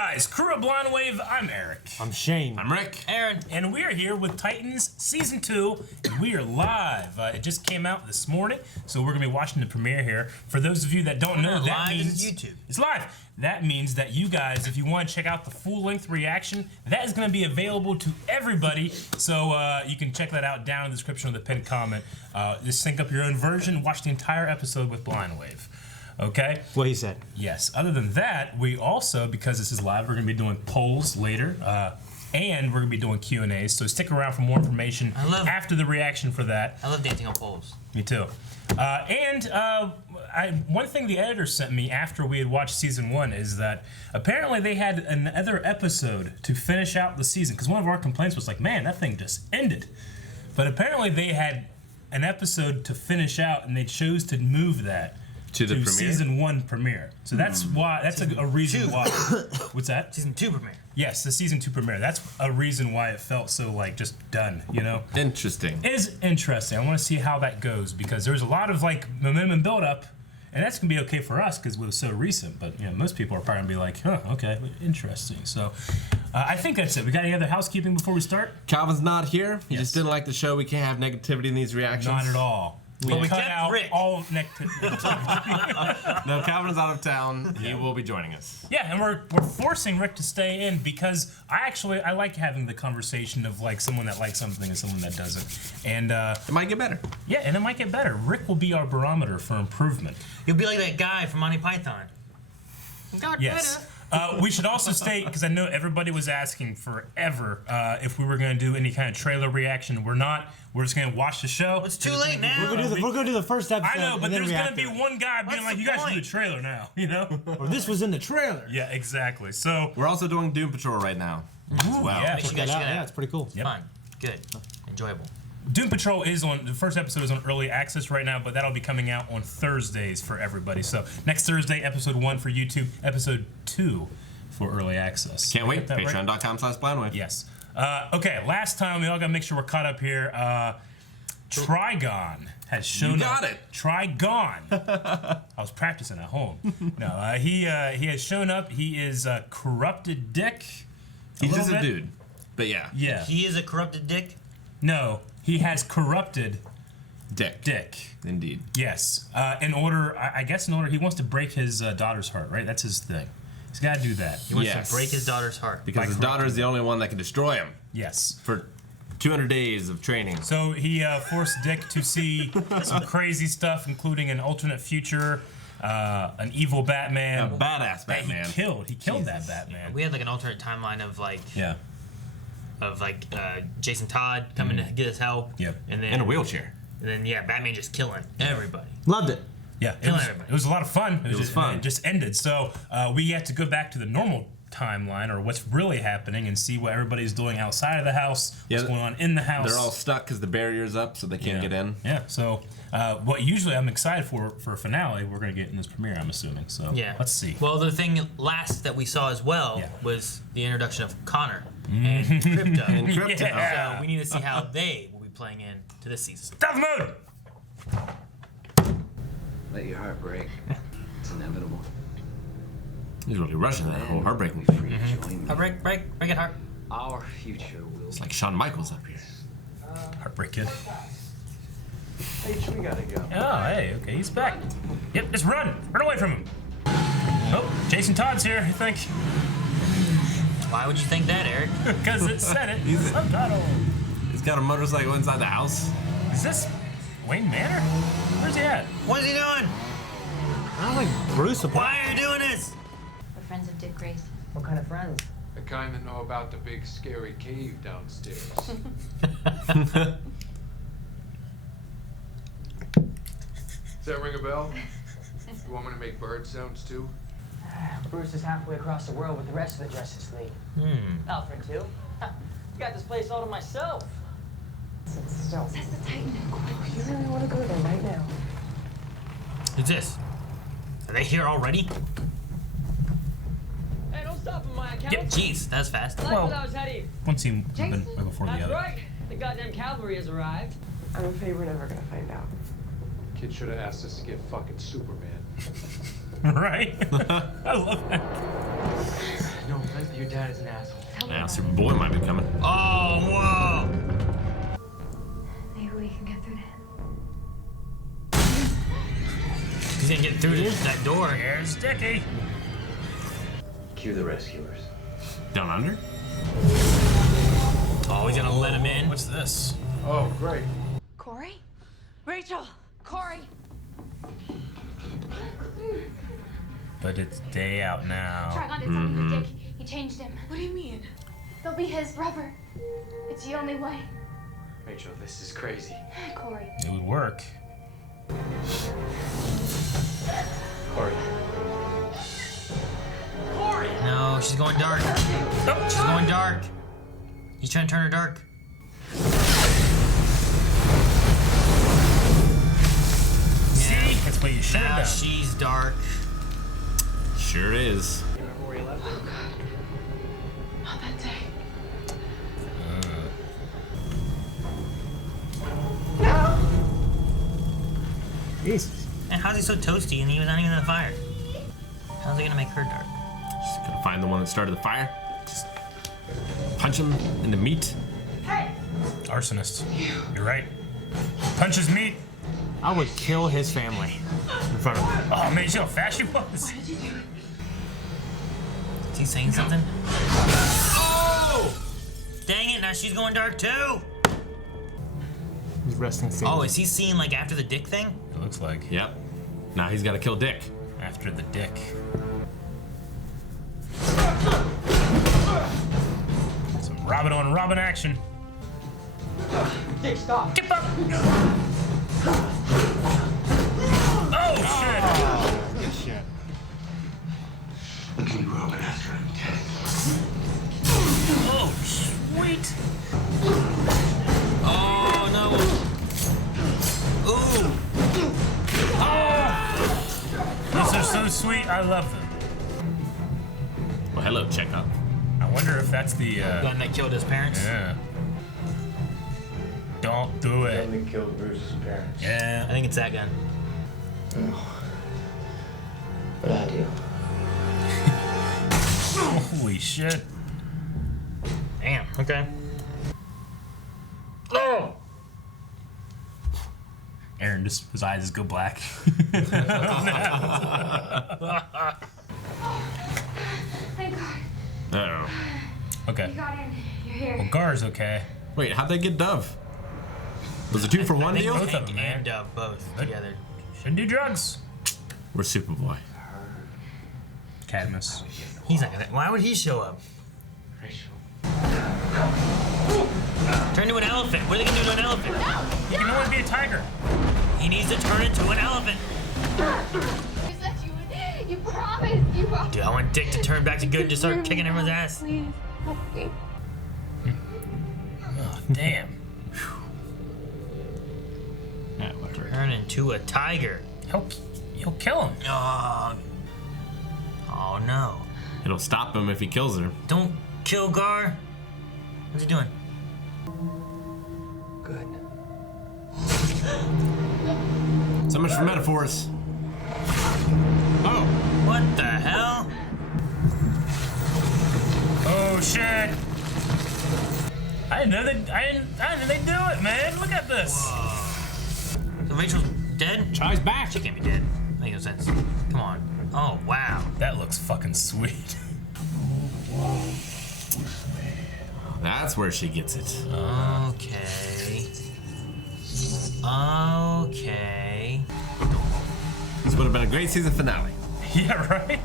guys? Crew of Blind Wave, I'm Eric. I'm Shane. I'm Rick. Aaron. And we are here with Titans Season 2, and we are live. It just came out this morning, so we're going to be watching the premiere here. For those of you that don't know, that means... YouTube. It's live. That means that you guys, if you want to check out the full-length reaction, that is going to be available to everybody, so you can check that out down in the description of the pinned comment. Just sync up your own version, watch the entire episode with Blind Wave. Okay? What he said. Yes. Other than that, we also, because this is live, we're going to be doing polls later, and we're going to be doing Q&As, so stick around for more information after the reaction for that. I love dancing on polls. Me too. One thing the editor sent me after we had watched Season 1 is that apparently they had another episode to finish out the season, because one of our complaints was like, man, that thing just ended. But apparently they had an episode to finish out, and they chose to move that to the premiere? Season 1 premiere. So that's why, that's a reason why. What's that? Season 2 premiere. Yes, the Season 2 premiere. That's a reason why it felt so, like, just done, you know? Interesting. It is interesting. I want to see how that goes, because there's a lot of, like, momentum and build-up, and that's going to be okay for us because it was so recent, but, you know, most people are probably going to be like, huh, okay, interesting. So, I think that's it. We got any other housekeeping before we start? Calvin's not here. He just didn't like the show. We can't have negativity in these reactions. Not at all. We cut out Rick. all negativity. No, Calvin's out of town. He will be joining us. Yeah, and we're forcing Rick to stay in because I like having the conversation of like someone that likes something and someone that doesn't, and it might get better. Yeah, and it might get better. Rick will be our barometer for improvement. You'll be like that guy from Monty Python. God yes. We should also state, because I know everybody was asking forever if we were going to do any kind of trailer reaction. We're not. We're just going to watch the show. It's too late now. We're gonna do the first episode. I know, but there's going to be it. one guy being like, you guys should do the trailer now, you know? Or this was in the trailer. Yeah, exactly. So we're also doing Doom Patrol right now. Ooh, wow. Yeah. Check that out. Yeah, it's pretty cool. It's fun. Good. Enjoyable. Doom Patrol is on, the first episode is on early access right now, but that'll be coming out on Thursdays for everybody. So next Thursday, episode 1 for YouTube, episode 2 for early access. Can't wait. Right? Patreon.com/blindwave. Yes. Okay, last time we all got to make sure we're caught up here. Trigon has shown up. You got it. Trigon. I was practicing at home. No, he has shown up. He is a corrupted dick. He's just a dude. But yeah. Yeah. He is a corrupted dick? No, he has corrupted Dick. Indeed. Yes. In order, I guess in order, he wants to break his daughter's heart, right? That's his thing. He's got to do that. He wants to break his daughter's heart. Because his daughter is the only one that can destroy him. Yes. For 200 days of training. So he forced Dick to see some crazy stuff, including an alternate future, an evil Batman. A badass Batman. He killed that Batman. We had like an alternate timeline of like... Yeah. Of like Jason Todd coming to get his help. Yep. And then In a wheelchair. And then yeah, Batman just killing everybody. Loved it. Yeah, it was a lot of fun. It was fun. It just ended. So we have to go back to the normal timeline, or what's really happening, and see what everybody's doing outside of the house, what's going on in the house. They're all stuck because the barrier's up, so they can't get in. Yeah, so what usually I'm excited for a finale, we're going to get in this premiere, I'm assuming. So let's see. Well, the thing last that we saw as well was the introduction of Connor and Crypto. Yeah. So we need to see how they will be playing in to this season. Stealth mode! Let your heart break. It's inevitable. He's really rushing that whole heartbreaking thing. Break it, heart. Our future will. It's like Shawn Michaels up here. Heartbreak Kid. Hey, we gotta go. Oh, hey, okay, he's back. Yep, just run away from him. Oh, Jason Todd's here, I think. Why would you think that, Eric? Because it said it. Subtitle. He's got a motorcycle inside the house. Is this Wayne Manor? Where's he at? What is he doing? I don't think Bruce will. Why are you doing this? We're friends of Dick Grayson. What kind of friends? The kind that know about the big scary cave downstairs. Does that ring a bell? You want me to make bird sounds too? Bruce is halfway across the world with the rest of the Justice League. Alfred too. Got this place all to myself. Sit still. That's the Titan. You really want to go there right now? Who's this? Are they here already? Hey, don't stop on my account. Yep. Jeez, that's fast. Well, I was heading. One scene right before the That's other. right. The goddamn cavalry has arrived. I'm afraid we're never gonna find out. Kid should have asked us to get fucking Superman. Right? I love that. No, dad is an asshole. Now Superboy might be coming. Oh, whoa! Maybe we can get through to him. He's gonna get through to that door. Here's Dickie. Cue the rescuers. Down under? Oh, he's gonna let him in. What's this? Oh, great. Corey? Rachel! Corey! But it's day out now. Trigon did something to Dick. He changed him. What do you mean? They'll be his rubber. It's the only way. Rachel, this is crazy. Corey. It would work. Corey. No, she's going dark. She's going dark. He's trying to turn her dark. See? That's what you should Now have done. she's dark. Sure is. You remember where you left her? Not that day. Jesus. And how's he so toasty and he was not even in the fire? How's he gonna make her dark? Just gotta find the one that started the fire. Just punch him in the meat. Arsonist. You're right. Punch his meat. I would kill his family in front of him. Oh man, you see how fast she was? Is he saying something? Oh! Dang it, now she's going dark too! He's resting scene. Oh, is he seeing like after the dick thing? It looks like. Yep. Now he's gotta kill Dick. After the dick. Some Robin on Robin action. Dick, stop. Get up! Oh shit! Good shit. Oh sweet! Oh no! Ooh! Those are so sweet. I love them. Well, hello, Checkup. I wonder if that's the. Gun that killed his parents? Yeah. Don't do it. Only killed Bruce's parents. I Yeah. think it's that gun. But I do. Holy shit. Damn, okay. Oh! Aaron just his eyes just go black. Thank God. Uh-oh. Okay. You got in. You're here. Well, Gar's okay. Wait, how'd they get Dove? Was it 2 for 1 I think deal? both of them, man. and both together. Shouldn't do drugs. Where's Superboy? Cadmus. He's not gonna. Why would he show up? Rachel. Turn into an elephant. What are they gonna do to an elephant? You can always be a tiger. He needs to turn into an elephant. You said you would. You promised. You promised. Dude, I want Dick to turn back to good and just start kicking everyone's ass. Please. Okay. Oh, damn. Yeah, whatever. Turn into a tiger. He'll kill him. Oh no. It'll stop him if he kills her. Don't kill Gar. What's he doing? Good. So much for metaphors. Oh, what the hell? Oh shit. I didn't know they'd do it, man. Look at this. So Rachel's dead? Tries back. She can't be dead. Makes no sense. Come on. Oh wow. That looks fucking sweet. That's where she gets it. Okay. Okay. This would have been a great season finale. Yeah, right?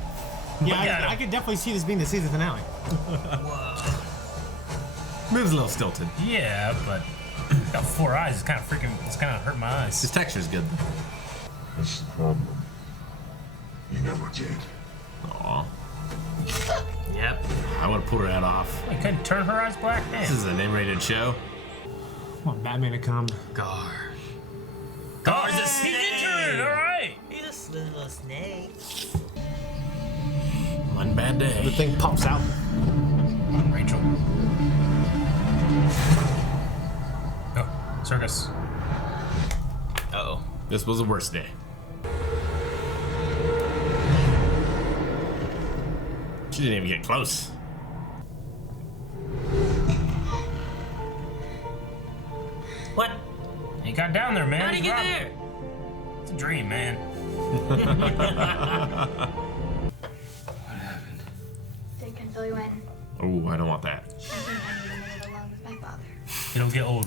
Yeah, at him. I could definitely see this being the season finale. Moves a little stilted. Yeah, but got 4 eyes. It's kind of hurt my eyes. His texture's good. That's the problem. You never did. Aw. Yep. I would have pulled her head off. You couldn't turn her eyes black? This Damn. is an M-rated show. I want Batman to come. Gar. Gar's a He snake. did turn it, alright. He's a little snake. One bad The day. thing pops out. Come on, Rachel. Oh, circus. Uh-oh. This was the worst day. She didn't even get close. What? He got down there, man. How did he get there? It's a dream, man. What happened? They can fill you in. Oh, I don't want that. I think I need a minute alone with my father. It'll get old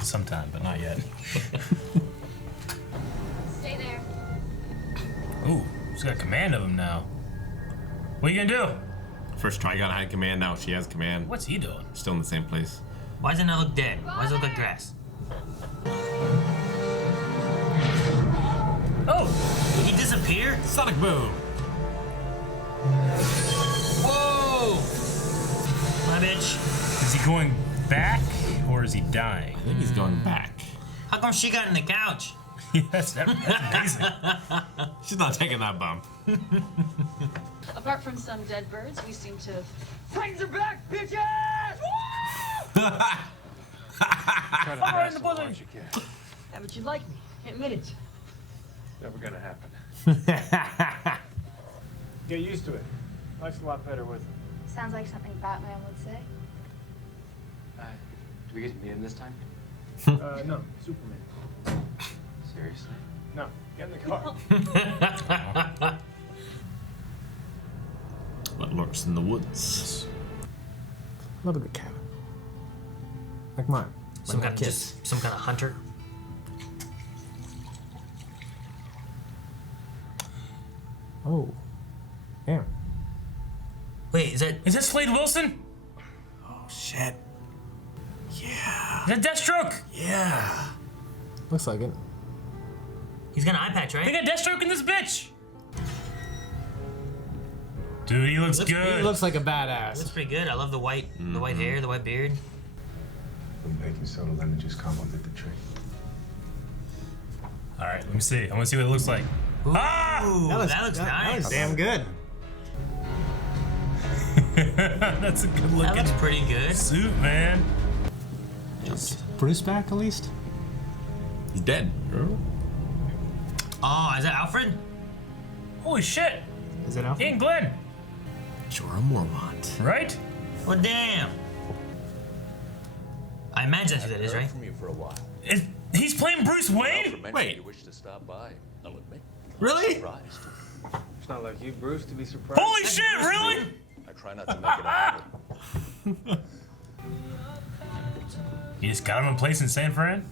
sometime, but not yet. Stay there. Ooh, she's got command of him now. What are you gonna do? First Trigon had command, now she has command. What's he doing? Still in the same place. Why does it not look dead? Why does it look like grass? Oh! Did he disappear? Sonic boom! Whoa! My bitch. Is he going back or is he dying? I think he's going back. How come she got in the couch? Yes, that's amazing. She's not taking that bump. Apart from some dead birds, we seem to. Titans are back, bitches! Try to Fire in the wrestle bosom. what you can. Yeah, but you like me. Admit it. Never gonna happen. Get used to it. Life's a lot better with him. Sounds like something Batman would say. Do we get to meet him this time? No, Superman. Seriously? No, get in the car. What lurks in the woods? Love a good cabin. Like mine. Some kind of hunter. Oh. Damn. Wait, is that Slade Wilson? Oh, shit. Yeah. Is that Deathstroke? Yeah. Looks like it. He's got an eye patch, They right? got Deathstroke in this bitch. Dude, he looks good. He looks like a badass. Looks pretty good. I love the white hair, the white beard. The baking soda lemon just come under the tree. All right, let me see. I want to see what it looks like. Ooh, Ah! that looks nice. Damn good. That's a good That looking looks pretty good. suit, man. Is Bruce back at least? He's dead. Oh, is that Alfred? Holy shit! Is it Alfred? He and Glenn, Jorah Mormont. right? Well, damn. I imagine that's who that is, right? From you for a while. He's playing Bruce Wayne? Wait. You wish to stop by. I'll admit. Really? Surprised. It's not like you, Bruce, to be surprised. Holy shit, really? I try not to make it a habit. You just got him in place in San Fran?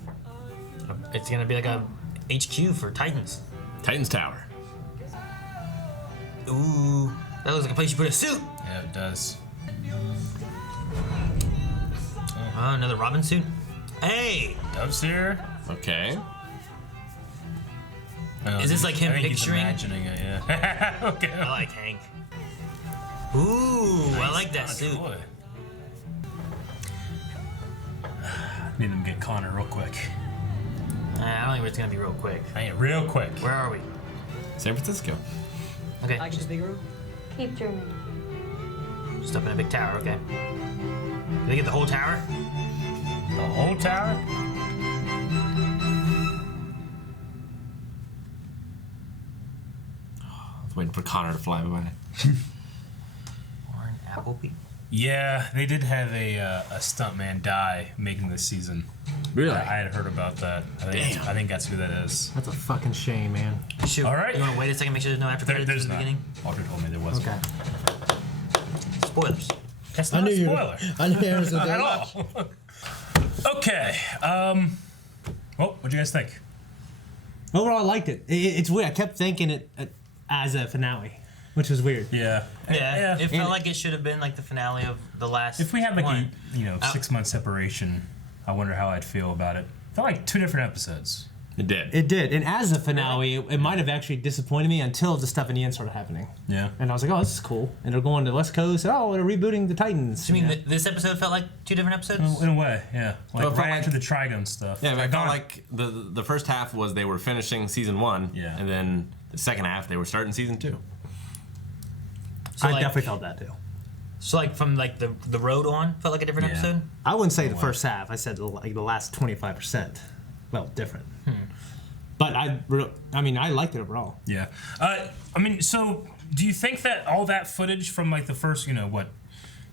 It's gonna be like a HQ for Titans. Titan's Tower. Ooh, that looks like a place you put a suit. Yeah, it does. Oh, another Robin suit. Hey, Dove's here. Okay. Oh, Is this like him I think he's picturing- imagining it, yeah. Okay. I like Hank. Ooh, I like that Nice. suit. Boy. Need him to get Connor real quick. I don't think it's gonna be real quick. Hey, real quick. Where are we? San Francisco. Okay, I get the big room? Keep dreaming. just up in a big tower. Okay. Did they get the whole tower? The whole tower? I was waiting for Connor to fly by. Warren Appleby. Yeah, they did have a stuntman die making this season. Really? I had heard about that. I think that's who that is. That's a fucking shame, man. Shoot. All right. You want to wait a second, make sure there's no after credits There's at the not. beginning? Walker told me there wasn't. Okay. Spoilers. That's not a spoiler. I knew there was a At all. Okay. Well, what'd you guys think? Overall, I liked it. It's weird. I kept thinking it as a finale, which was weird. Yeah. Yeah, it felt And- like it should have been like the finale of the last If we had like one. a 6 month separation, I wonder how I'd feel about it. It felt like 2 different episodes. It did. It did. And as a finale, it might have actually disappointed me until the stuff in the end started happening. Yeah. And I was like, oh, this is cool. And they're going to the West Coast. Oh, they're rebooting the Titans. So you mean you know? this episode felt like 2 different episodes? In a way, yeah. Like Well, it felt right after like- the Trigon stuff. Yeah, but I Trigon. felt like the first half was they were finishing season 1, Yeah. and then the second half they were starting season 2. So I like, definitely felt that too. So like from like the road on felt like a different Yeah. episode. I wouldn't say the first half. I said like the last 25%. Well, different. But I liked it overall. Yeah. So do you think that all that footage from like the first,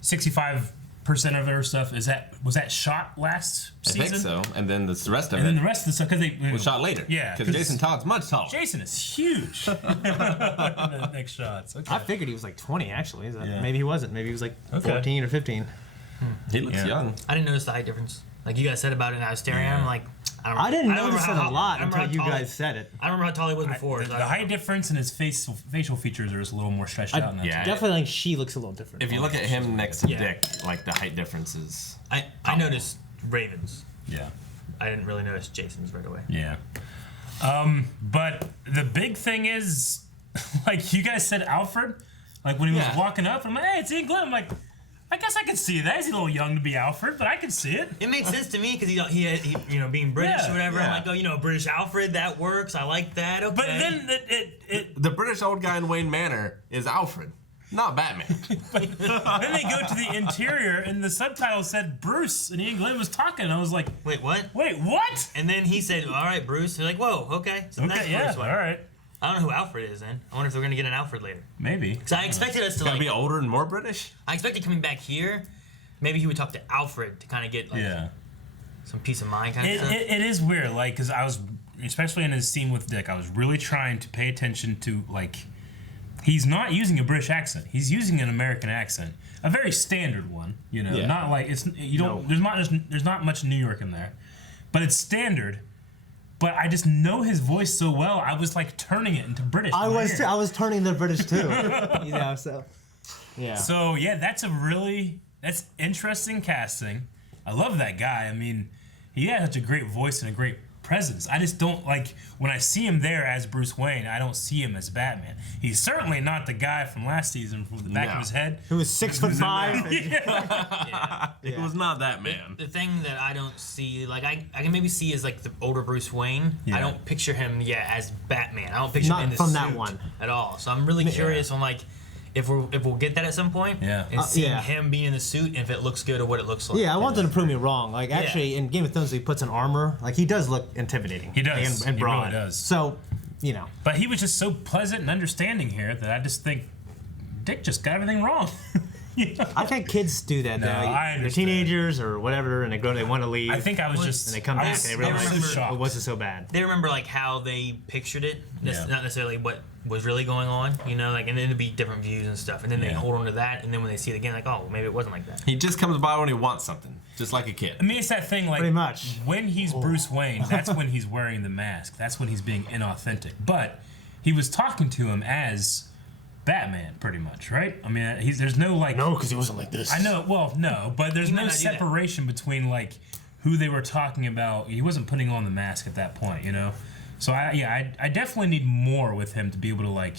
65 percent of her stuff was that shot last season? I think so. And then the rest of And it then the rest of the stuff because they was shot later. Yeah, because Jason Todd's much taller. Jason is huge. The next shots. Okay. I figured he was like 20 actually. Yeah. Maybe he wasn't. Maybe he was like 14 or 15. He looks young. I didn't notice the height difference. Like you guys said about it, and I was staring at him like. I didn't notice it a lot until you guys said it. I don't remember how tall he was before. The height difference in his facial features are just a little more stretched out. Yeah, definitely think she looks a little different. If you look at him next to Dick, like the height differences. I noticed Ravens. Yeah. I didn't really notice Jason's right away. Yeah. But the big thing is, like you guys said, Alfred, like when he was walking up, I'm like, hey, it's Ian Glenn. I'm like, I guess I could see that. He's a little young to be Alfred, but I can see it. It made sense to me because he being British or whatever. I'm like, oh, British Alfred, that works. I like that. Okay. But then the British old guy in Wayne Manor is Alfred, not Batman. Then they go to the interior, and the subtitle said Bruce, and Ian Glenn was talking. And I was like, wait, what? Wait, what? And then he said, all right, Bruce. They're like, whoa, okay. So that's Bruce. All right. I don't know who Alfred is then. I wonder if we're gonna get an Alfred later. Maybe. Because I expected us to Gonna be older and more British. I expected coming back here. Maybe he would talk to Alfred to kind of get some peace of mind kind of stuff. It is weird, like, because I was, especially in his scene with Dick, I was really trying to pay attention to, like, he's not using a British accent. He's using an American accent, a very standard one. Not like there's not much New York in there, but it's standard. But I just know his voice so well. I was like turning it into British. I was turning the British too. So. Yeah. So yeah, that's interesting casting. I love that guy. I mean, he has such a great voice and a great presence. I just don't like when I see him there as Bruce Wayne. I don't see him as Batman. He's certainly not the guy from last season from the back of his head who was 6'5". It was not that man. The thing that I don't see, like I can maybe see as like the older Bruce Wayne. Yeah. I don't picture him as Batman. I don't picture him in the from suit that one at all. So I'm really curious on like if we'll get that at some point. Yeah. And seeing him being in the suit and if it looks good or what it looks like. Yeah, I want them to prove me wrong. Like actually, in Game of Thrones, he puts on armor. Like he does look intimidating. He does. And broad. He really does. So, But he was just so pleasant and understanding here that I just think Dick just got everything wrong. I think kids do that. No, I They're understand. teenagers or whatever, and they want to leave. I think I was just. And they come back and they realize shocked. it wasn't so bad. They remember like how they pictured it, Yeah. not necessarily what was really going on, and then it'd be different views and stuff, and then they hold on to that, and then when they see it again, like, oh, maybe it wasn't like that. He just comes by when he wants something, just like a kid. I mean, it's that thing like Pretty much. when he's Bruce Wayne, that's when he's wearing the mask. That's when he's being inauthentic. But he was talking to him as Batman, pretty much, right? I mean, there's no like. No, because he wasn't like this. I know. Well, no, but there's no separation between like who they were talking about. He wasn't putting on the mask at that point, So I definitely need more with him to be able to like.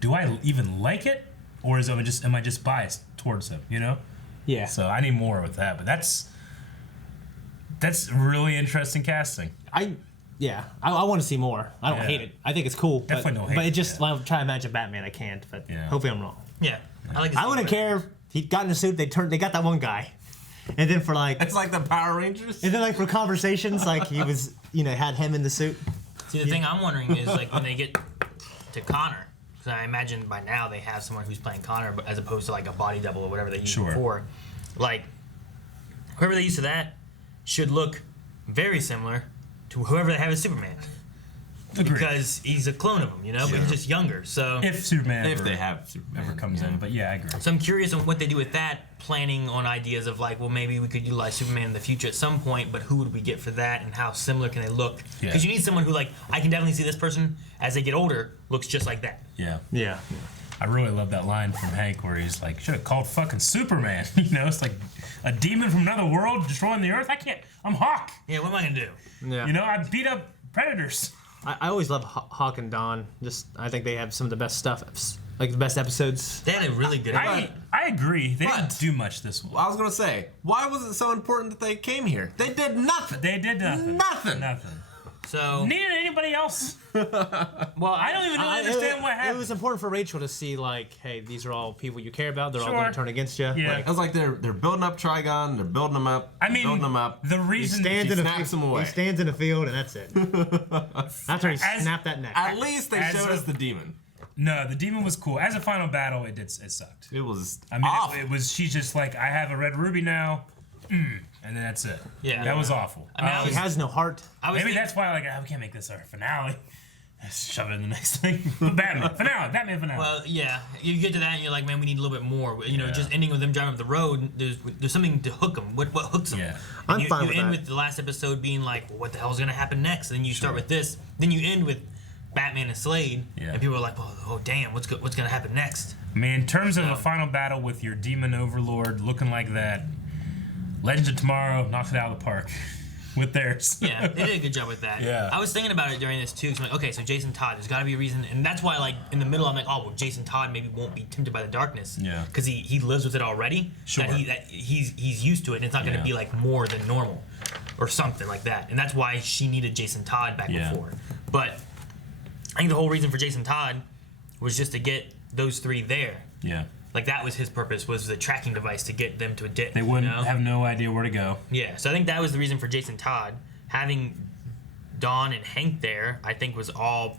Do I even like it, or am I just biased towards him? Yeah. So I need more with that, but that's really interesting casting. I want to see more. I don't hate it. I think it's cool. Definitely don't hate But it, it just when I try to imagine Batman, I can't. But hopefully I'm wrong. Yeah, I like. I wouldn't care if he got in a suit. They got that one guy, and then for like It's like the Power Rangers. and then like for conversations, like he was had him in the suit. See, the thing I'm wondering is like when they get to Connor, because I imagine by now they have someone who's playing Connor, but as opposed to like a body double or whatever they used before. Like whoever they used to that should look very similar to whoever they have as Superman. Agreed. Because he's a clone of him, but he's just younger. So If Superman ever comes in, but yeah, I agree. So I'm curious on what they do with that, planning on ideas of like, well, maybe we could utilize Superman in the future at some point, but who would we get for that, and how similar can they look? Because you need someone who, like, I can definitely see this person as they get older looks just like that. Yeah. Yeah. I really love that line from Hank where he's like, should have called fucking Superman. It's like a demon from another world destroying the earth. I'm Hawk. Yeah, what am I gonna do? Yeah. I beat up predators. I always love Hawk and Dawn. I think they have some of the best stuff, like the best episodes. They had a really good. I agree. They didn't do much this one. I was gonna say, why was it so important that they came here? They did nothing. They did nothing. Nothing. So needed anybody else? well, I don't even really understand what happened. It was important for Rachel to see like, hey, these are all people you care about. They're all going to turn against you. Yeah. It was like they're building up Trigon. They're building them up. Building them up. The reason he snaps them away. He stands in the field and that's it. After he snapped that neck. At least they showed us the demon. No, the demon was cool. As a final battle, it sucked. It was. I mean, awful. it was. She's just like, I have a red ruby now, and then that's it. Yeah. That was awful. I mean, He has no heart. Maybe that's why, like, we can't make this our finale. Let's shove it in the next thing. Batman finale. Well, yeah, you get to that and you're like, man, we need a little bit more. You know, just ending with them driving up the road. There's something to hook them. What hooks them? Yeah. I'm you fine with end that. with the last episode being like, well, what the hell's gonna happen next? And then you start with this. Then you end with Batman and Slade. Yeah. And people are like, oh damn, what's gonna happen next? I mean, in terms of a final battle with your demon overlord looking like that, Legends of Tomorrow knocks it out of the park with theirs. Yeah, they did a good job with that. Yeah. I was thinking about it during this too. Cause I'm like, okay, so Jason Todd, there's got to be a reason, and that's why, like, in the middle, I'm like, oh, well, Jason Todd maybe won't be tempted by the darkness. Yeah. Because he lives with it already. Sure. That he's used to it, and it's not going to be like more than normal, or something like that. And that's why she needed Jason Todd back before. But I think the whole reason for Jason Todd was just to get those three there. Yeah. Like, that was his purpose, was the tracking device to get them to a ditch. They wouldn't have no idea where to go. Yeah, so I think that was the reason for Jason Todd. Having Dawn and Hank there, I think, was all,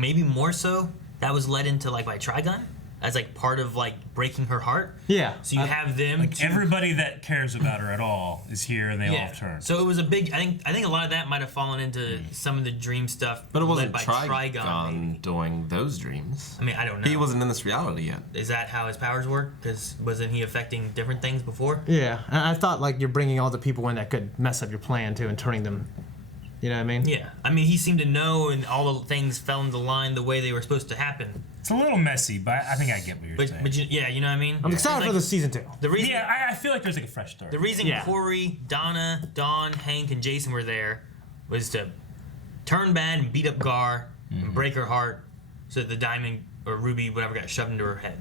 maybe more so, that was led into, like, by Trigon as, like, part of, like, breaking her heart. Yeah. So you have them. Like, everybody that cares about her at all is here, and they all have turned. So it was a big, I think a lot of that might have fallen into some of the dream stuff. But it wasn't led by Trigon doing those dreams. I mean, I don't know. He wasn't in this reality yet. Is that how his powers work? Because wasn't he affecting different things before? Yeah, and I thought like you're bringing all the people in that could mess up your plan too and turning them. You know what I mean? Yeah. I mean, he seemed to know, and all the things fell into line the way they were supposed to happen. It's a little messy, but I think I get what you're saying. But yeah, you know what I mean? I'm excited It's for like, the season 2. The reason, yeah, I feel like there's like a fresh start. The reason Corey, Donna, Dawn, Hank, and Jason were there was to turn bad and beat up Gar and break her heart so that the diamond or ruby, whatever, got shoved into her head.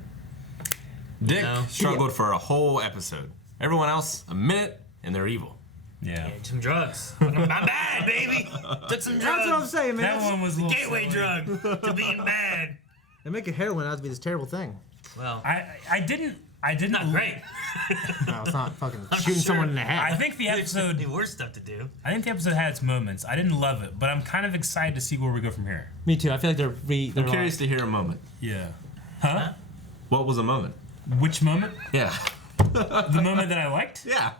Dick struggled for a whole episode. Everyone else, a minute, and they're evil. Yeah. Some drugs. I'm bad, baby. Took some drugs. That's what I'm saying, man. That one was a little gateway silly. drug to being bad. They make a heroin out to be this terrible thing. Well, I didn't. Not great. No, it's not fucking shooting someone in the head. I think the episode. The worst stuff to do. I think the episode had its moments. I didn't love it, but I'm kind of excited to see where we go from here. Me too. I feel like they're I'm curious to hear a moment. Yeah. Huh? What was a moment? Which moment? Yeah. The moment that I liked? Yeah.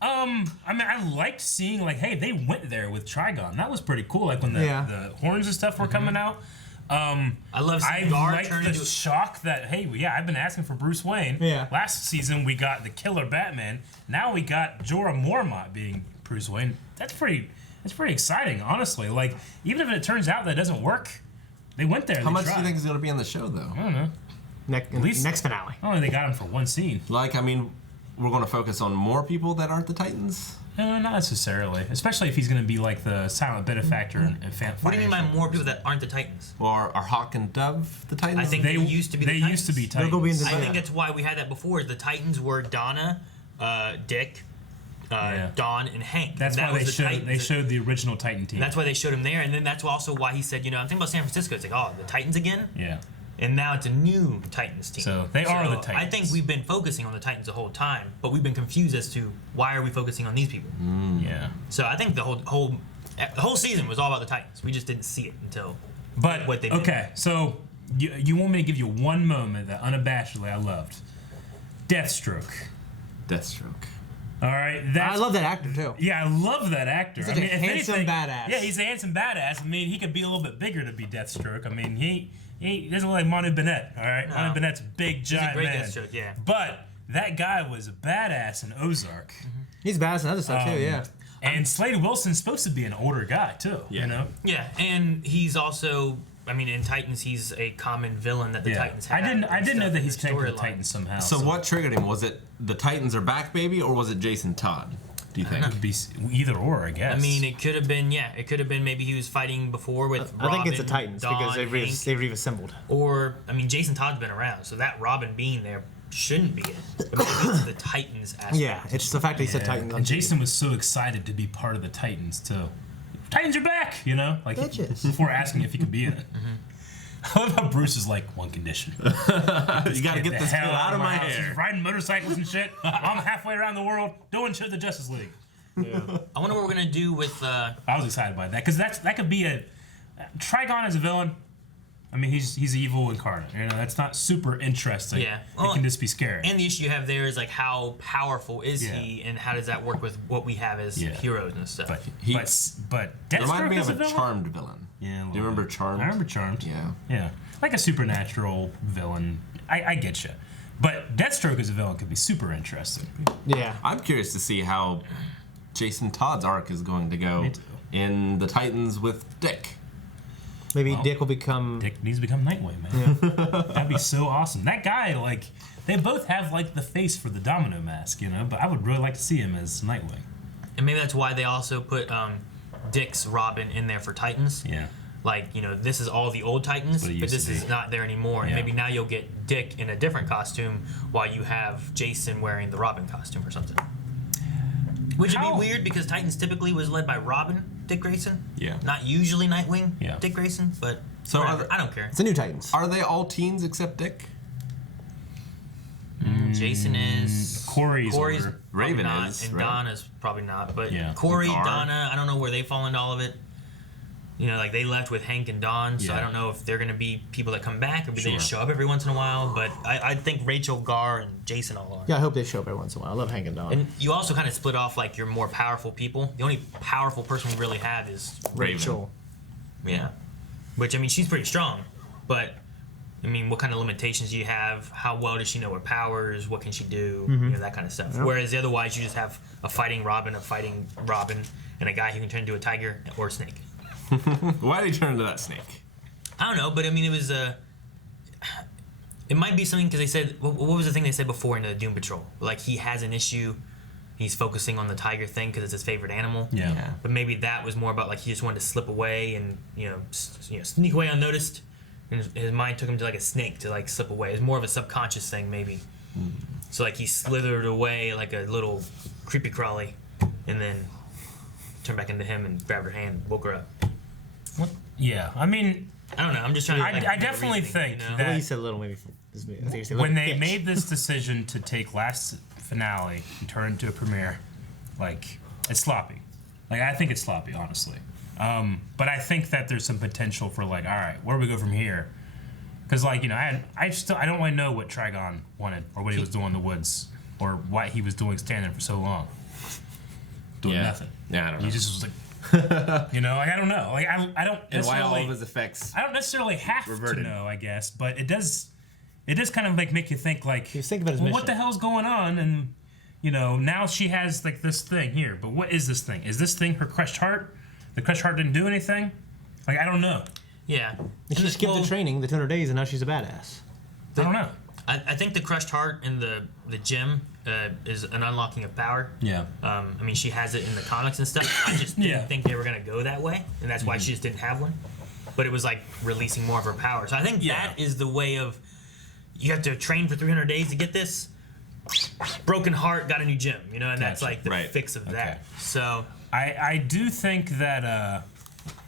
I mean, I liked seeing, like, hey, they went there with Trigon. That was pretty cool. Like, when the horns and stuff were coming out. I love seeing Gar liked turn the into shock that, hey, yeah, I've been asking for Bruce Wayne. Yeah. Last season, we got the killer Batman. Now we got Jorah Mormont being Bruce Wayne. That's pretty exciting, honestly. Like, even if it turns out that it doesn't work, they went there. How much do you think is going to be in the show, though? I don't know. Next finale. Oh, they got him for one scene. Like, I mean, we're going to focus on more people that aren't the Titans? No, not necessarily. Especially if he's going to be like the silent benefactor and What do you mean by more people that aren't the Titans? Or are Hawk and Dove the Titans? I think they used to be the Titans. They used to be Titans. I think that's why we had that before. The Titans were Donna, Dick, Dawn, and Hank. That's and why that they showed the original Titan team. And that's why they showed him there, and then that's also why he said, I'm thinking about San Francisco. It's like, oh, the Titans again? Yeah. And now it's a new Titans team. So they are the Titans. I think we've been focusing on the Titans the whole time, but we've been confused as to why are we focusing on these people. Yeah. So I think the whole season was all about the Titans. We just didn't see it until what they did. Okay, so you want me to give you one moment that unabashedly I loved. Deathstroke. All right, I love that actor too. Yeah, I love that actor. He's like a handsome badass. Yeah, he's a handsome badass. I mean, he could be a little bit bigger to be Deathstroke. I mean, he doesn't look like Manu Bennett. All right, No. Manu Bennett's a big giant great man. Deathstroke, yeah. But that guy was a badass in Ozark. He's badass in other stuff too. Yeah. And Slade Wilson's supposed to be an older guy too. You know. Yeah, and he's also. I mean, in Titans, he's a common villain that the Titans have. I didn't know that he's connected to the Titans somehow. So what triggered him? Was it the Titans are back, baby, or was it Jason Todd? Do you think? It could be either or, I guess. I mean, it could have been. Yeah, it could have been. Maybe he was fighting before with Robin. I think it's the Titans Dawn, because Hank. they've reassembled. Or I mean, Jason Todd's been around, so that Robin being there shouldn't be it. But maybe it's the Titans aspect. Yeah, it's the fact that he said Titans. And Jason was so excited to be part of the Titans too. Titans are back, you know, like before asking if he could be in it. I love how Bruce is like, one condition. You got to get this hell out of my house. hair. He's riding motorcycles and shit. I'm halfway around the world doing shit at the Justice League. Yeah. I wonder what we're gonna do with. I was excited by that because that could be a Trigon as a villain. I mean, he's evil incarnate. You know, that's not super interesting. Yeah. It can just be scary. And the issue you have there is like how powerful is he, and how does that work with what we have as heroes and stuff. But Deathstroke reminded me is of a villain? Charmed villain. Yeah. Do you remember Charmed? I remember Charmed. Yeah. Yeah. Like a supernatural villain. I get you. But Deathstroke as a villain could be super interesting. Yeah. I'm curious to see how Jason Todd's arc is going to go in the Titans with Dick. Maybe Dick will become... Dick needs to become Nightwing, man. Yeah. That'd be so awesome. That guy, like, they both have, like, the face for the Domino mask, you know? But I would really like to see him as Nightwing. And maybe that's why they also put Dick's Robin in there for Titans. Yeah. Like, you know, this is all the old Titans, but this is not there anymore. Yeah. And maybe now you'll get Dick in a different costume while you have Jason wearing the Robin costume or something. Which would be weird because Titans typically was led by Robin, Dick Grayson. Yeah. Not usually Nightwing, Dick Grayson, but so I don't care. It's the new Titans. Are they all teens except Dick? Jason is. Corey's Raven not, is. and right? Donna's probably not. But Yeah. Corey, Gar. Donna, I don't know where they fall into all of it. You know, like they left with Hank and Dawn, so Yeah. I don't know if they're going to be people that come back or if they Sure. just show up every once in a while. But I think Rachel, Gar, and Jason all are. Yeah, I hope they show up every once in a while. I love Hank and Dawn. And you also kind of split off like your more powerful people. The only powerful person we really have is Rachel. Yeah. Which, I mean, she's pretty strong. But, I mean, what kind of limitations do you have? How well does she know her powers? What can she do? You know, that kind of stuff. Yep. Whereas otherwise, you just have a fighting Robin, and a guy who can turn into a tiger or a snake. Why did he turn into that snake? I don't know, but I mean, it was it might be something because they said, what was the thing they said before in the Doom Patrol? Like, he has an issue. He's focusing on the tiger thing because it's his favorite animal. Yeah. But maybe that was more about like he just wanted to slip away and sneak away unnoticed. And his mind took him to like a snake to like slip away. It's more of a subconscious thing maybe. So like he slithered away like a little creepy crawly, and then turned back into him and grabbed her hand, and woke her up. What? Yeah. I mean, I don't know. I'm just trying to. I definitely think The way that you said little maybe. I think you said when little they bitch. made this decision to take last finale and turn it into a premiere, like, it's sloppy. Like, I think it's sloppy, honestly. But I think that there's some potential for, like, all right, where do we go from here? Because, like, you know, I don't really know what Trigon wanted or what he was doing in the woods or what he was doing standing for so long. Doing nothing. Yeah, I don't know. He just was like, you know, like, I don't know. Like, I don't And why all necessarily. of his effects? I don't necessarily have reverted. to know, I guess, but it does kind of like make you think, like, think about his well, mission. what the hell's going on? And you know, now she has like this thing here, but what is this thing? Is this thing her crushed heart? The crushed heart didn't do anything. Like, I don't know. Yeah. She skipped the training, the 200 days, and now she's a badass. I don't know. I think the crushed heart in the gym is an unlocking of power. Yeah. I mean, she has it in the comics and stuff. I just didn't think they were going to go that way, and that's why she just didn't have one. But it was like releasing more of her power. So I think that is the way of, you have to train for 300 days to get this. Broken heart, got a new gym, you know, and that's like the fix of that. So I do think that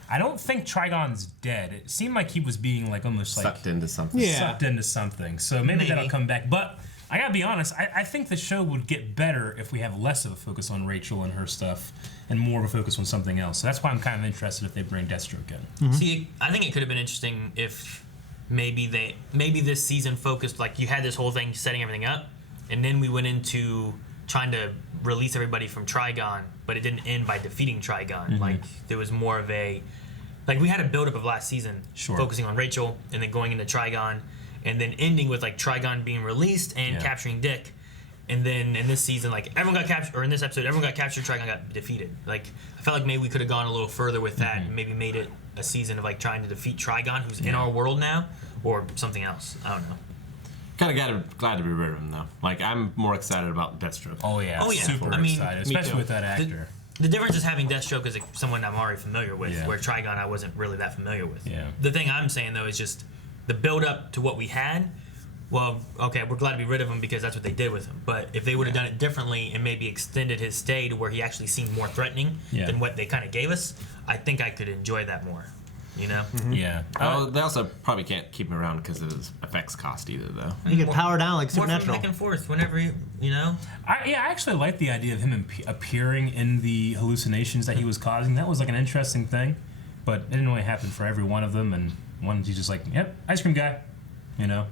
I don't think Trigon's dead. It seemed like he was being like almost like Sucked into something. sucked into something. So maybe that'll come back. But I gotta be honest, I think the show would get better if we have less of a focus on Rachel and her stuff and more of a focus on something else. So that's why I'm kind of interested if they bring Deathstroke in. See, I think it could have been interesting if maybe this season focused, like you had this whole thing setting everything up, and then we went into trying to release everybody from Trigon, but it didn't end by defeating Trigon. Like there was more of a, like we had a buildup of last season, focusing on Rachel and then going into Trigon, and then ending with like Trigon being released and capturing Dick. And then in this season, like everyone got captured, or in this episode, everyone got captured, Trigon got defeated. Like I felt like maybe we could have gone a little further with that and maybe made it a season of like trying to defeat Trigon, who's in our world now, or something else. I don't know. Kind of glad to be rid of him though. Like I'm more excited about Deathstroke. Oh yeah, super excited, especially with that actor. The difference is having Deathstroke as someone I'm already familiar with, where Trigon I wasn't really that familiar with. Yeah. The thing I'm saying though is just the build up to what we had. Well, okay, we're glad to be rid of him because that's what they did with him. But if they would have done it differently and maybe extended his stay to where he actually seemed more threatening than what they kind of gave us, I think I could enjoy that more. You know? Yeah. Well, they also probably can't keep him around because of his effects cost either, though. You can power down like More Supernatural. from back and forth whenever you know. I actually like the idea of him appearing in the hallucinations that he was causing. That was like an interesting thing, but it didn't really happen for every one of them. And One, he's just like, yep, ice cream guy. You know?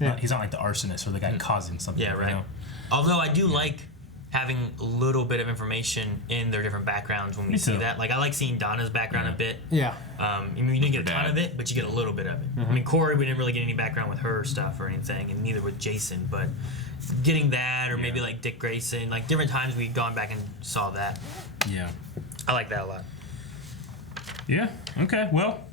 Yeah. He's not like the arsonist or the guy causing something. Yeah, right. You know? Although I do like having a little bit of information in their different backgrounds when we see that. Like, I like seeing Donna's background a bit. Yeah. I mean, you didn't get a ton of it, but you get a little bit of it. I mean, Corey, we didn't really get any background with her stuff or anything, and neither with Jason, but getting that, or maybe like Dick Grayson, like different times we've gone back and saw that. Yeah. I like that a lot. Yeah. Okay. Well,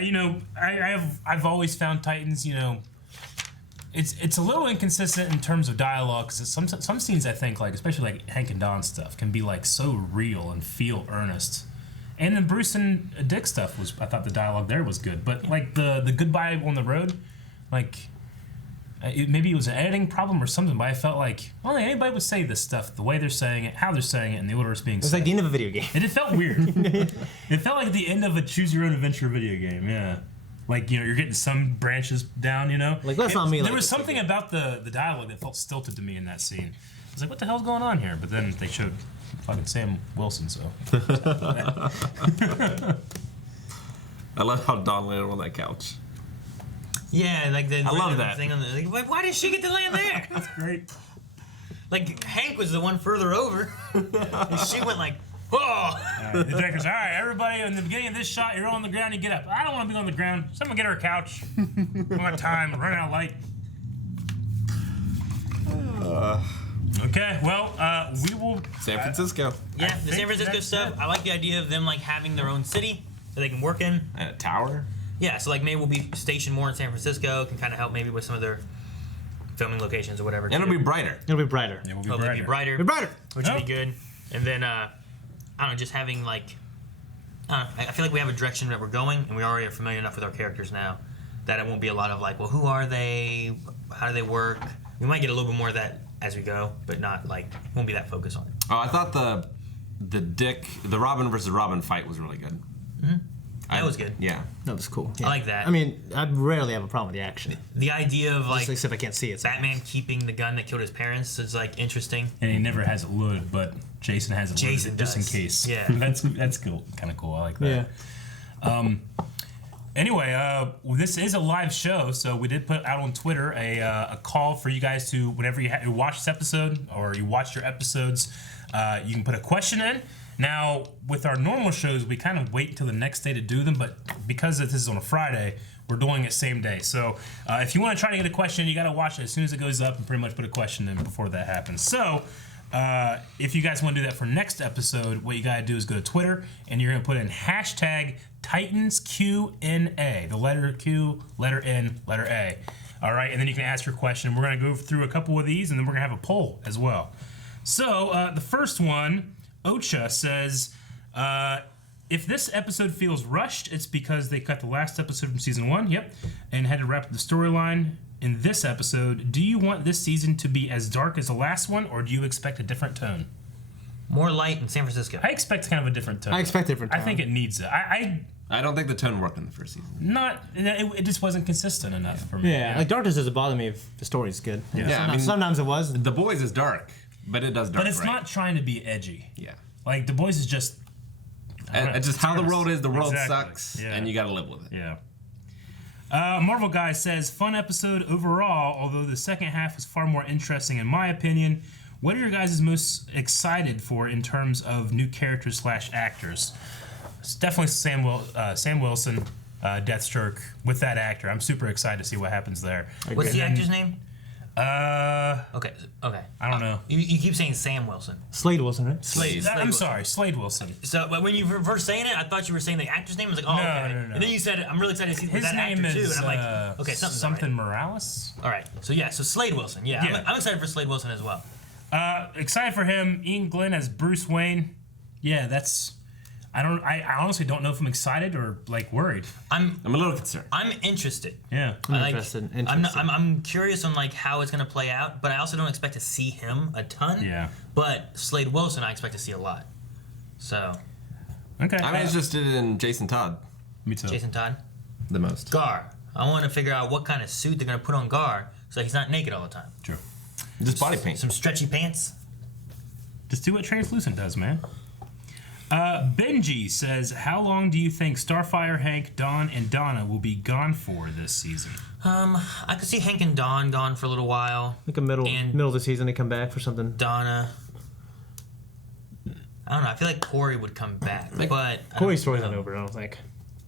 you know, I've always found Titans, you know, it's a little inconsistent in terms of dialogue, because some scenes I think, like especially like Hank and Don stuff, can be like so real and feel earnest. And then Bruce and Dick stuff I thought the dialogue there was good, but like the goodbye on the road, like maybe it was an editing problem or something, but I felt like only anybody would say this stuff the way they're saying it, how they're saying it, and the order it's being said. It's like the end of a video game. And it felt weird. It felt like the end of a choose your own adventure video game. Yeah. Like, you know, you're getting some branches down, you know? Like, that's not me. There was something about the dialogue that felt stilted to me in that scene. I was like, what the hell's going on here? But then they showed fucking Sam Wilson, so. I love how Dawn landed on that couch. Yeah, like the I love that. thing on the, like, why did she get to land there? That's great. Like, Hank was the one further over, and she went like, whoa! The director's, all right, everybody, in the beginning of this shot, you're on the ground, you get up. I don't want to be on the ground. Someone get her a couch. We don't have time. We're running out of light. Okay, well, we will... San Francisco. Yeah, the San Francisco stuff, I like the idea of them, like, having their own city that they can work in. And a tower. Yeah, so, like, maybe we'll be stationed more in San Francisco, can kind of help maybe with some of their filming locations or whatever. And it'll be brighter. It'll be brighter. Yeah, we'll be It'll be brighter. Be brighter. Which would be good. And then, I don't know, just having, like, I feel like we have a direction that we're going, and we already are familiar enough with our characters now that it won't be a lot of, like, well, who are they? How do they work? We might get a little bit more of that as we go, but not, like, won't be that focus on it. Oh, I thought the Robin versus Robin fight was really good. That was good. Yeah. That was cool. I like that. I mean, I rarely have a problem with the action. The idea of, like, Except I can't see it. Batman keeping the gun that killed his parents is, like, interesting. And he never has it loaded, but Jason has it Jason loaded just does. in case. Yeah. That's cool. Kind of cool. I like that. Yeah. Anyway, this is a live show, so we did put out on Twitter a call for you guys to, whenever you watch this episode or you watch your episodes, you can put a question in. Now, with our normal shows, we kind of wait until the next day to do them, but because this is on a Friday, we're doing it same day. So if you want to try to get a question, you got to watch it as soon as it goes up and pretty much put a question in before that happens. So if you guys want to do that for next episode, what you got to do is go to Twitter, and you're going to put in hashtag TitansQNA, the letter Q, letter N, letter A. All right, and then you can ask your question. We're going to go through a couple of these, and then we're going to have a poll as well. So the first one, Ocha says, if this episode feels rushed, it's because they cut the last episode from season 1, yep, and had to wrap up the storyline in this episode. Do you want this season to be as dark as the last one, or do you expect a different tone? More light in San Francisco. I expect kind of a different tone. I expect a different tone. I think it needs it. I don't think the tone worked in the first season. It just wasn't consistent enough for me. Yeah, like darkness doesn't bother me if the story's good. Yeah, sometimes it was. The Boys is dark, but it does dark. But it's not trying to be edgy. Yeah. Like, The Boys is just... It's just how the world is. The world Exactly. sucks, Yeah. and you got to live with it. Yeah. Marvel Guy says, fun episode overall, although the second half was far more interesting in my opinion. What are your guys most excited for in terms of new characters / actors? It's definitely Sam Wilson, Deathstroke, with that actor. I'm super excited to see what happens there. What's the actor's name? Okay. I don't know. You keep saying Sam Wilson. Slade Wilson, right? Slade I'm Wilson. sorry, Slade Wilson. So when you were first saying it, I thought you were saying the actor's name. I was like, oh, No, okay. no. And then you said, I'm really excited to see His that name actor is too. And I'm like, okay, something Morales. All right. So Slade Wilson. Yeah. Yeah. I'm excited for Slade Wilson as well. Excited for him. Ian Glenn as Bruce Wayne. Yeah, that's... I honestly don't know if I'm excited or like worried. I'm a little concerned. I'm interested. Yeah. I'm interested. I'm curious on like how it's gonna play out, but I also don't expect to see him a ton. Yeah. But Slade Wilson, I expect to see a lot. So. Okay. I'm interested in Jason Todd. Me too. Jason Todd. The most. Gar. I want to figure out what kind of suit they're gonna put on Gar so he's not naked all the time. True. Just body paint. Some stretchy pants. Just do what Translucent does, man. Benji says, how long do you think Starfire, Hank, Dawn, and Donna will be gone for this season? I could see Hank and Dawn gone for a little while. Like a middle of the season, they come back for something. Donna. I don't know. I feel like Corey would come back, but Corey's story's not over. I don't think.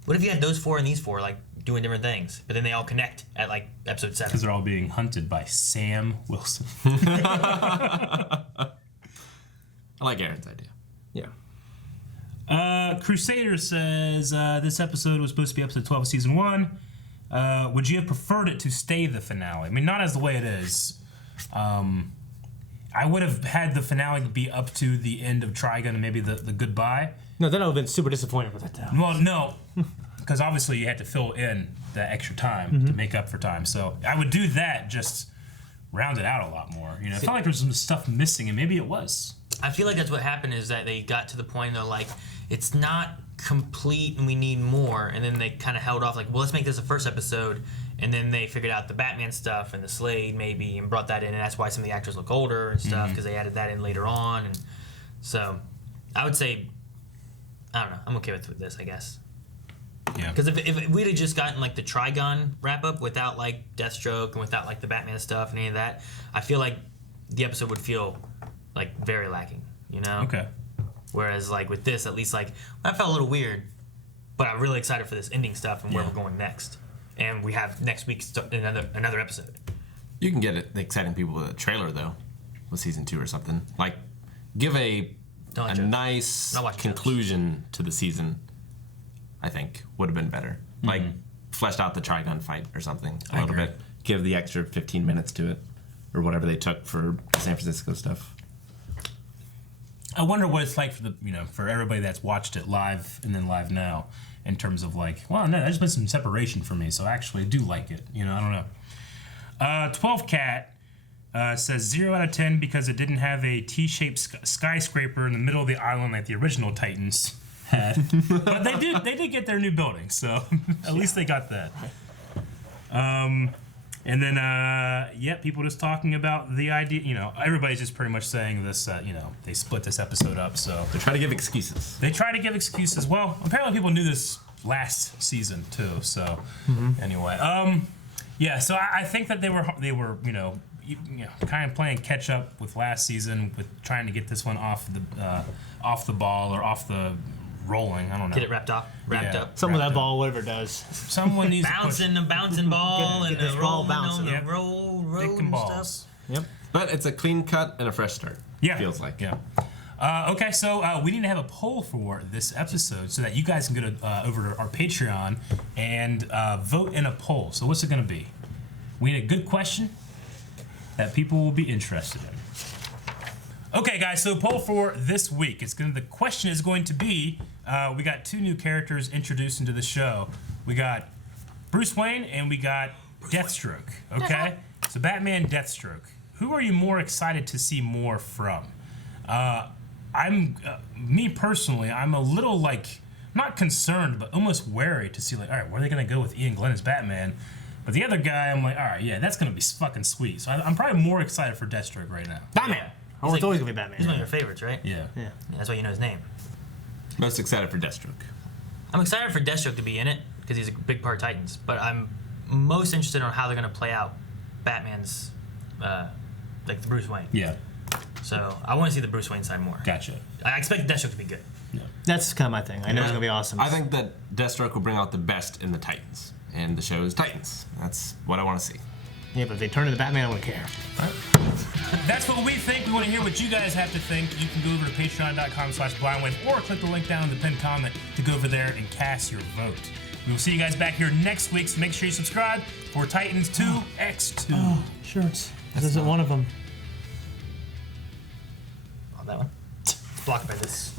What if you had those 4 and these 4 like doing different things, but then they all connect at like episode 7? Because they're all being hunted by Sam Wilson. I like Aaron's idea. Yeah. Crusader says this episode was supposed to be episode 12 of season 1. Would you have preferred it to stay the finale? I mean, not as the way it is. I would have had the finale be up to the end of Trigon and maybe the goodbye. No, then I would have been super disappointed with that. Well, no, because obviously you had to fill in the extra time to make up for time. So I would do that, just round it out a lot more. You know, it felt like there was some stuff missing, and maybe it was. I feel like that's what happened, is that they got to the point they're like, it's not complete and we need more, and then they kind of held off like, well, let's make this the first episode, and then they figured out the Batman stuff and the Slade maybe and brought that in, and that's why some of the actors look older and stuff, because they added that in later on. And so I would say, I don't know, I'm okay with this, I guess. Yeah. Because if we'd have just gotten like the Trigon wrap up without like Deathstroke and without like the Batman stuff and any of that, I feel like the episode would feel like very lacking, you know? Okay. Whereas like with this, at least like that felt a little weird, but I'm really excited for this ending stuff and where we're going next. And we have next week another episode. You can get it exciting people with a trailer though, with season 2 or something. Like, give a nice conclusion to the season. I think would have been better. Like, fleshed out the Trigon fight or something a little bit. Give the extra 15 minutes to it, or whatever they took for San Francisco stuff. I wonder what it's like for for everybody that's watched it live and then live now, in terms of like, well, no, there's been some separation for me, so I actually do like it. You know, I don't know. 12 Cat says 0 out of 10 because it didn't have a T-shaped skyscraper in the middle of the island like the original Titans had. But they did get their new building, so at least they got that. And then, people just talking about the idea, everybody's just pretty much saying this, they split this episode up, so. They try to give excuses. Well, apparently people knew this last season, too, so. Anyway, so I think that they were, kind of playing catch up with last season with trying to get this one off the ball or off the rolling. I don't know. Get it wrapped up. Some of that ball, whatever it does. Someone needs bouncing the bouncing ball and the ball bouncing. Yep. Roll Dick and balls. Stuff. Yep. But it's a clean cut and a fresh start. Yeah. Feels like. Yeah. Okay, so we need to have a poll for this episode so that you guys can go over to our Patreon and vote in a poll. So what's it going to be? We need a good question that people will be interested in. Okay, guys, so poll for this week. The question is going to be, we got 2 new characters introduced into the show. We got Bruce Wayne and we got Deathstroke, okay? So Batman, Deathstroke. Who are you more excited to see more from? Me personally, I'm a little not concerned, but almost wary to see all right, where are they gonna go with Ian Glenn as Batman? But the other guy, I'm like, all right, yeah, that's gonna be fucking sweet. So I'm probably more excited for Deathstroke right now. Batman! Oh, it's always gonna be Batman. He's one of your favorites, right? Yeah. That's why you know his name. Most excited for Deathstroke. I'm excited for Deathstroke to be in it because he's a big part of Titans, but I'm most interested in how they're going to play out Batman's, the Bruce Wayne. Yeah. So I want to see the Bruce Wayne side more. Gotcha. I expect Deathstroke to be good. Yeah. That's kind of my thing. I know it's gonna be awesome. I think that Deathstroke will bring out the best in the Titans, and the show is Titans. That's what I want to see. Yeah, but if they turn into Batman, I wouldn't care. That's what we think. We want to hear what you guys have to think. You can go over to patreon.com/blindwave or click the link down in the pinned comment to go over there and cast your vote. We will see you guys back here next week, so make sure you subscribe for Titans 2X2. Oh, shirts. This isn't one of them. Oh, that one? Blocked by this.